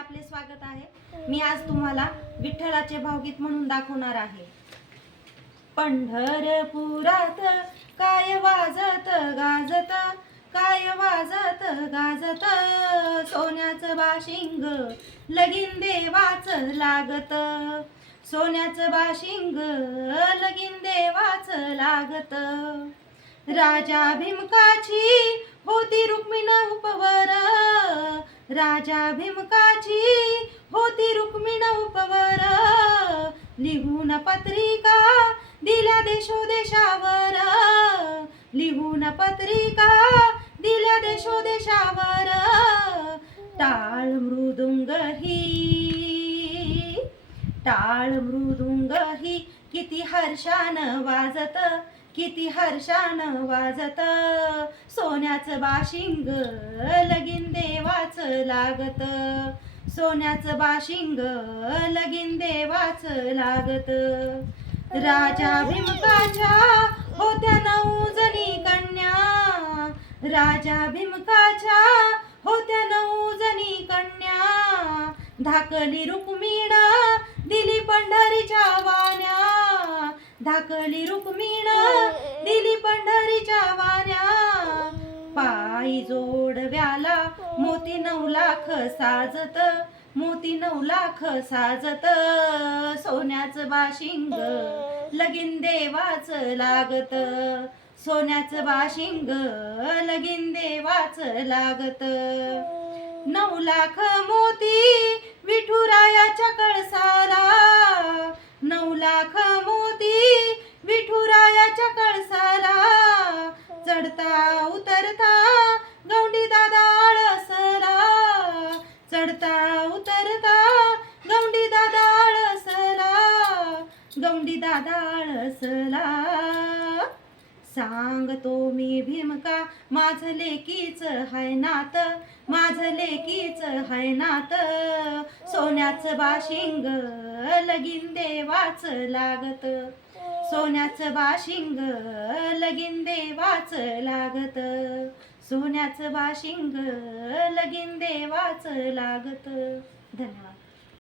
आपले स्वागत आहे. मी आज तुम्हाला विठ्ठलाचे भावगीत म्हणून दाखवणार आहे. पंढरपुरात काय वाजत गाजत काय वाजत गाजत? सोन्याचं बाशिंग लगीन देवाच लागत. सोन्याचं बाशिंग लगीन देवाच लागत. राजा भीमकाची होती रुक्मिण उपवर. राजा भीमका माझी होती रुक्मिण उपवर. लिहून पत्रिका दिल्या देशोदेशावर लिहून पत्रिका दिल्या देशोदेशावर टाळ मृदुंग ही टाळ मृदुंग ही किती हर्षान वाजत किती हर्षान वाजत. सोन्याचं बाशिंग लगीन देवाच लागत. सोन्याचं बाशिंग लगीन देवाच लागत. राजा भीमकाच्या होत्या नऊ जणी कन्या. राजा भीमकाच्या होत्या नऊ जणी कन्या. धाकली रुक्मिणा दिली पंढरीच्या वाऱ्या धाकली रुक्मिण दिली पंढरीच्या वाऱ्या मोती नऊ लाख साजत मोती नऊ लाख साजत. सोन्याचं बाशिंग लगीन देवाच लागत. सोन्याचं बाशिंग लगीन देवाच लागत. नऊ लाख मोती विठुरायाच्या कळसाला. नऊ लाख मोती विठुरायाच्या कळसाला. चढता उतरता उतरता. गौंडी दादा आळसला गौंडी दादा आळसला सांगतो मी भीमका माझ लेकीच हाय नात. माझ लेकीच हाय नात. सोन्याचं बाशिंग लगीन देवाच लागत. सोन्याचं बाशिंग लगीन देवाच लागत. सोन्याचं भाशिंग लगीन देवाच लागत. धन्यवाद.